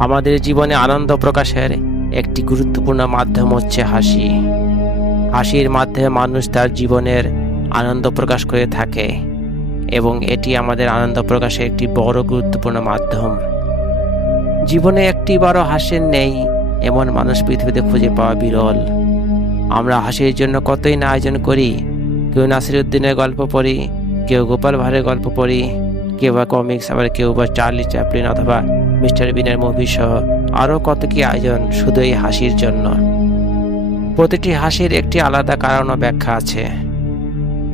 আমাদের জীবনে আনন্দ প্রকাশের একটি গুরুত্বপূর্ণ মাধ্যম হচ্ছে হাসি। হাসির মাধ্যমে মানুষ তার জীবনের আনন্দ প্রকাশ করে থাকে এবং এটি আমাদের আনন্দ প্রকাশের একটি বড় গুরুত্বপূর্ণ মাধ্যম। জীবনে একটি বড় হাসির নেই এমন মানুষ পৃথিবীতে খুঁজে পাওয়া বিরল। আমরা হাসির জন্য কতই না আয়োজন করি, কেউ নাসিরুদ্দিনের গল্প পড়ি, কেউ গোপাল ভাঁড়ের গল্প পড়ি, কেউ বা কমিক্স আবার কেউ বা চার্লি চ্যাপলিন অথবা মিস্টার বিনের মুভি সহ আরও কত কি আয়োজন শুধু এই হাসির জন্য। প্রতিটি হাসির একটি আলাদা কারণ ও ব্যাখ্যা আছে।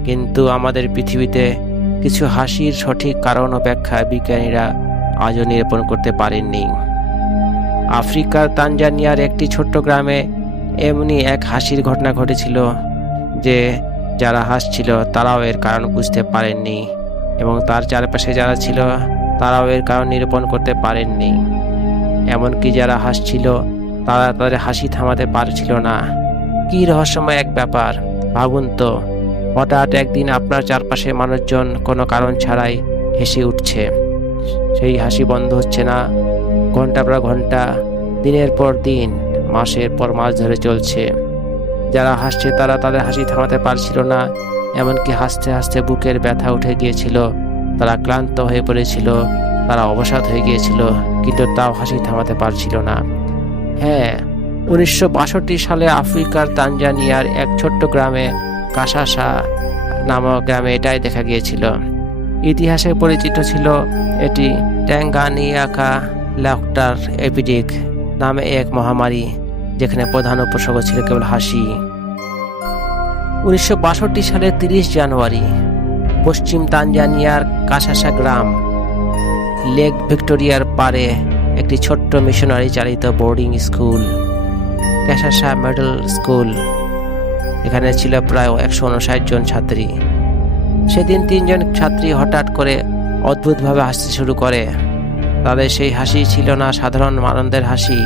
কিন্তু আমাদের পৃথিবীতে কিছু হাসির সঠিক কারণ ও ব্যাখ্যা বিজ্ঞানীরা আজও নিরূপণ করতে পারেননি। আফ্রিকার তানজানিয়ার একটি ছোট্ট গ্রামে এমনি এক হাসির ঘটনা ঘটেছিল যে যারা হাসছিল তারাও এর কারণ বুঝতে পারেননি এবং তার চারপাশে যারা ছিল তারাও এর কারণ নিরূপণ করতে পারেননি। এমনকি যারা হাসছিল, তারা তাদের হাসি থামাতে পারছিল না। কি রহস্যময় এক ব্যাপার। ভাবুন তো, হঠাৎ একদিন আপনার চারপাশে মানুষজন কোনো কারণ ছাড়াই হেসে উঠছে। সেই হাসি বন্ধ হচ্ছে না। ঘণ্টা পর ঘণ্টা, দিনের পর দিন, মাসের পর মাস ধরে চলছে। যারা হাসছে, তারা তাদের হাসি থামাতে পারছিল না, এমনকি হাসতে হাসতে বুকের ব্যথা উঠে গিয়েছিল। তারা ক্লান্ত হয়ে পড়েছিল। তারা অবসাদ হয়ে গিয়েছিল, কিন্তু তাও হাসি থামাতে পারছিল না। হ্যাঁ উনিশশো বাষট্টি সালে আফ্রিকার তানজানিয়ার এক ছোট্ট গ্রামে কাসাসা নামক গ্রামে এটাই দেখা গিয়েছিল। ইতিহাসে পরিচিত ছিল এটি ট্যাঙ্গানিয়াকা লাকটার এপিডিক নামে এক মহামারী, যেখানে প্রধান উপসর্গ ছিল কেবল হাসি। উনিশশো বাষট্টি সালের তিরিশ জানুয়ারি পশ্চিম তানজানিয়ার কাসাসা গ্রাম। লেক ভিক্টোরিয়ার পারে একটি ছোট্ট মিশনারি চালিত boarding school Kasasa middle school. এখানে ছিল প্রায় একশো উনষাট জন ছাত্রী। সেদিন তিনজন ছাত্রী হঠাৎ করে অদ্ভুতভাবে হাসতে শুরু করে। তাদের সেই হাসি ছিল না সাধারণ আনন্দের হাসি,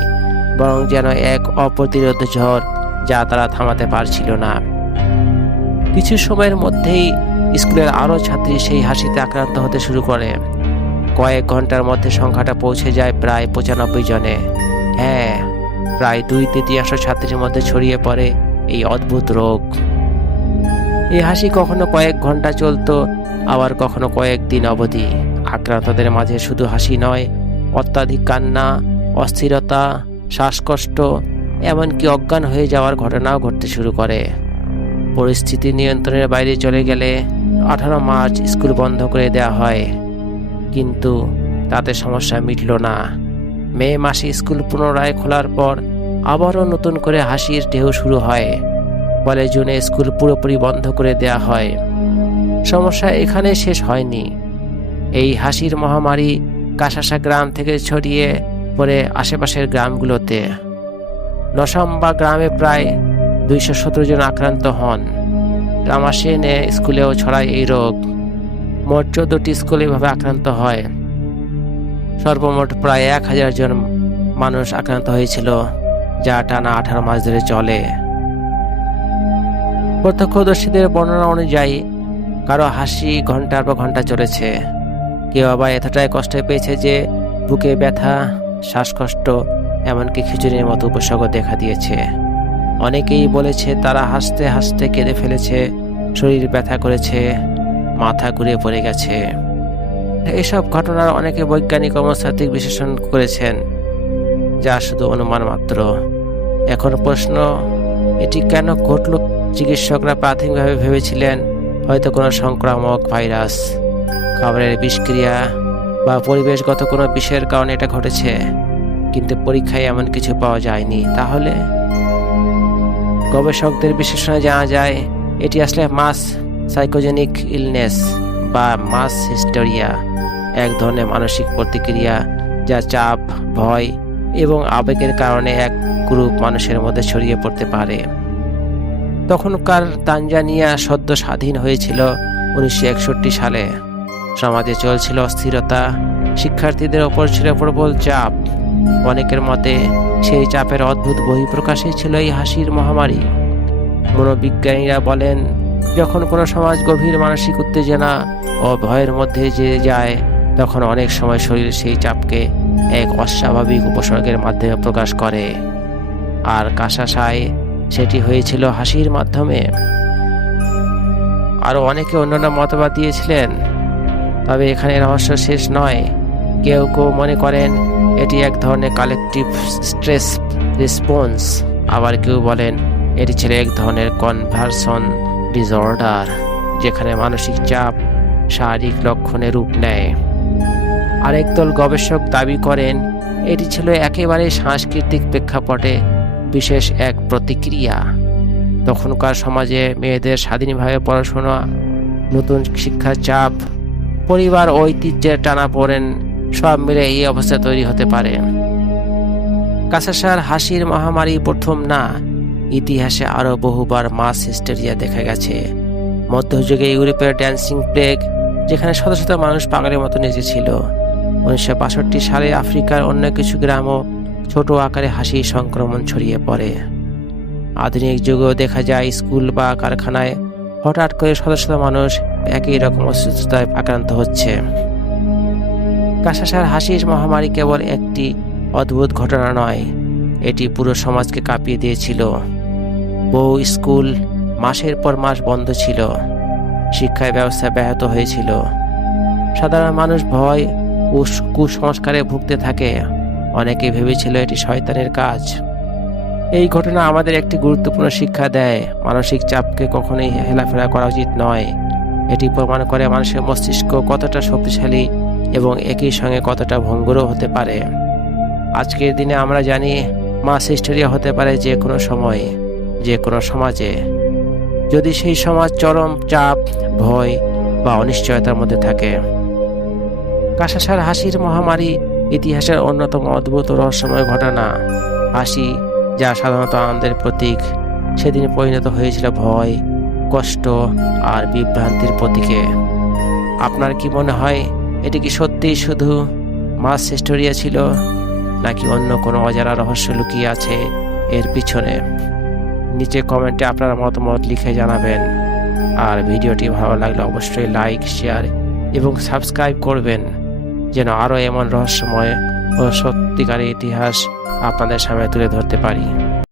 বরং যেন এক অপ্রতিরোধ ঝড় যা তারা থামাতে পারছিল না। কিছু সময়ের মধ্যেই স্কুলের আরও ছাত্রী সেই হাসিতে আক্রান্ত হতে শুরু করে। কয়েক ঘণ্টার মধ্যে সংখ্যাটা পৌঁছে যায় প্রায় পঁচানব্বই জনে। হ্যাঁ প্রায় দুই তৃতীয়াংশ ছাত্রীর মধ্যে ছড়িয়ে পড়ে এই অদ্ভুত রোগ। এই হাসি কখনো কয়েক ঘণ্টা চলতো, আবার কখনো কয়েকদিন অবধি। আক্রান্তদের মাঝে শুধু হাসি নয়, অত্যাধিক কান্না, অস্থিরতা, শ্বাসকষ্ট, এমনকি অজ্ঞান হয়ে যাওয়ার ঘটনাও ঘটতে শুরু করে। পরিস্থিতি নিয়ন্ত্রণের বাইরে চলে গেলে আঠারো মার্চ স্কুল বন্ধ করে দেওয়া হয়। কিন্তু তাতে সমস্যা মিটল না। মে মাসে স্কুল পুনরায় খোলার পর আবারও নতুন করে হাসির ঢেউ শুরু হয়। ফলে জুনে স্কুল পুরোপুরি বন্ধ করে দেয়া হয়। সমস্যা এখানে শেষ হয়নি। এই হাসির মহামারী কাসাসা গ্রাম থেকে ছড়িয়ে পড়ে আশেপাশের গ্রামগুলোতে। নসাম্বা গ্রামে প্রায় দুইশো সতেরো জন আক্রান্ত হন। রামাসেনে স্কুলেও ছড়ায় এই রোগ। মোট চোদ্দটি স্কুল এভাবে আক্রান্ত হয়। সর্বমোট প্রায় এক হাজার জন মানুষ আক্রান্ত হয়েছিল, যা টানা আঠারো মাস ধরে চলে। প্রত্যক্ষদর্শীদের বর্ণনা অনুযায়ী, কারও হাসি ঘণ্টার পর ঘণ্টা চলেছে। কেউ আবার এতটাই কষ্ট পেয়েছে যে বুকে ব্যথা, শ্বাসকষ্ট, এমনকি খিচুড়ির মতো উপসর্গ দেখা দিয়েছে। অনেকেই বলেছে, তারা হাসতে হাসতে কেঁদে ফেলেছে, শরীর ব্যথা করেছে, মাথা ঘুরে পড়ে গেছে। এসব ঘটনার অনেকে বৈজ্ঞানিক অবস্থাতিক বিশ্লেষণ করেছেন, যা শুধু অনুমান মাত্র। এখন প্রশ্ন, এটি কেন ঘটল? চিকিৎসকরা প্রাথমিকভাবে ভেবেছিলেন, হয়তো কোনো সংক্রামক ভাইরাস, খাবারের বিষক্রিয়া বা পরিবেশগত কোনো বিষয়ের কারণে এটা ঘটেছে, কিন্তু পরীক্ষায় এমন কিছু পাওয়া যায়নি। তাহলে গবেষকদের বিশ্লেষণে জানা যায়, এটি আসলে মাস সাইকোজেনিক ইলনেস বা মাস হিস্টোরিয়া, এক ধরনের মানসিক প্রতিক্রিয়া যা চাপ, ভয় এবং আবেগের কারণে এক গ্রুপ মানুষের মধ্যে ছড়িয়ে পড়তে পারে। তখনকার তানজানিয়া সদ্য স্বাধীন হয়েছিল উনিশশো একষট্টি সালে। সমাজে চলছিল অস্থিরতা, শিক্ষার্থীদের ওপর ছিল প্রবল চাপ অনেকের মতে সেই চাপের অদ্ভুত বহিঃপ্রকাশই ছিল এই হাসির মহামারী। মনোবিজ্ঞানীরা বলেন, যখন কোনো সমাজ গভীর মানসিক উত্তেজনা ও ভয়ের মধ্যে যে যায়, তখন অনেক সময় শরীর সেই চাপকে এক অস্বাভাবিক উপসর্গের মাধ্যমে প্রকাশ করে। আর কাঁসাশায় সেটি হয়েছিল হাসির মাধ্যমে। আরও অনেকে অন্যান্য মতবাদ দিয়েছিলেন, তবে এখানে রহস্য শেষ নয়। কেউ কেউ মনে করেন এটি এক ধরনের কালেকটিভ স্ট্রেস রেসপন্স আবার কেউ বলেন, এটি ছিল এক ধরনের কনভার্সন ডিসঅর্ডার যেখানে মানসিক চাপ শারীরিক লক্ষণে রূপ নেয়। আরেক দল গবেষক দাবি করেন, এটি ছিল একেবারে সাংস্কৃতিক প্রেক্ষাপটে বিশেষ এক প্রতিক্রিয়া। তখনকার সমাজে মেয়েদের স্বাধীনভাবে পড়াশোনা, নতুন শিক্ষার চাপ, পরিবার ঐতিহ্যের টানা পড়েন সব মিলে এই অবস্থা তৈরি হতে পারে। কাসাসার হাসির মহামারী প্রথম না, ইতিহাসে আরও বহুবার মাস হিস্টেরিয়া দেখা গেছে। মধ্যযুগে ইউরোপের ড্যান্সিং প্লেগ, যেখানে শত শত মানুষ পাগলের মতো নেচেছিল। উনিশশো বাষট্টি সালে আফ্রিকার অন্য কিছু গ্রামও ছোট আকারে হাসির সংক্রমণ ছড়িয়ে পড়ে। আধুনিক যুগেও দেখা যায়, স্কুল বা কারখানায় হঠাৎ করে শত শত মানুষ একই রকম অসুস্থতায় আক্রান্ত হচ্ছে। কাশাসার হাসির মহামারী কেবল একটি অদ্ভুত ঘটনা নয়, এটি পুরো সমাজকে কাঁপিয়ে দিয়েছিল। বহু স্কুল মাসের পর মাস বন্ধ ছিল শিক্ষায় ব্যবস্থা ব্যাহত হয়েছিল। সাধারণ মানুষ ভয় ও কুসংস্কারে ভুগতে থাকে, অনেকে ভেবেছিল এটি শয়তানের কাজ। এই ঘটনা আমাদের একটি গুরুত্বপূর্ণ শিক্ষা দেয়, মানসিক চাপকে কখনোই হেলাফেলা করা উচিত নয়। এটি প্রমাণ করে মানুষের মস্তিষ্ক কতটা শক্তিশালী এবং একই সঙ্গে কতটা ভঙ্গুরও হতে পারে। আজকের দিনে আমরা জানি মাস হিস্টোরিয়া হতে পারে যে কোনো সময়ে, যে কোনো সমাজে। যদি সেই সমাজ চরম চাপ, ভয় বা অনিশ্চয়তার মধ্যে থাকে। কাশাসার হাসির মহামারী ইতিহাসের অন্যতম অদ্ভুত রহস্যময় ঘটনা। হাসি যা সাধারণত আনন্দের প্রতীক, সেদিন পরিণত হয়েছিল ভয়, কষ্ট আর বিভ্রান্তির প্রতীকে। আপনার কি মনে হয় এটি কি সত্যিই শুধু মাস হিস্টোরিয়া ছিল, নাকি অন্য কোনো অজানা রহস্য লুকিয়ে আছে এর পিছনে? নিচে কমেন্টে আপনার মতামত লিখে জানাবেন। আর ভিডিওটি ভালো লাগলে অবশ্যই লাইক, শেয়ার এবং সাবস্ক্রাইব করবেন, যেন আরও এমন রহস্যময় ও সত্যিকারের ইতিহাস আপনাদের সামনে তুলে ধরতে পারি।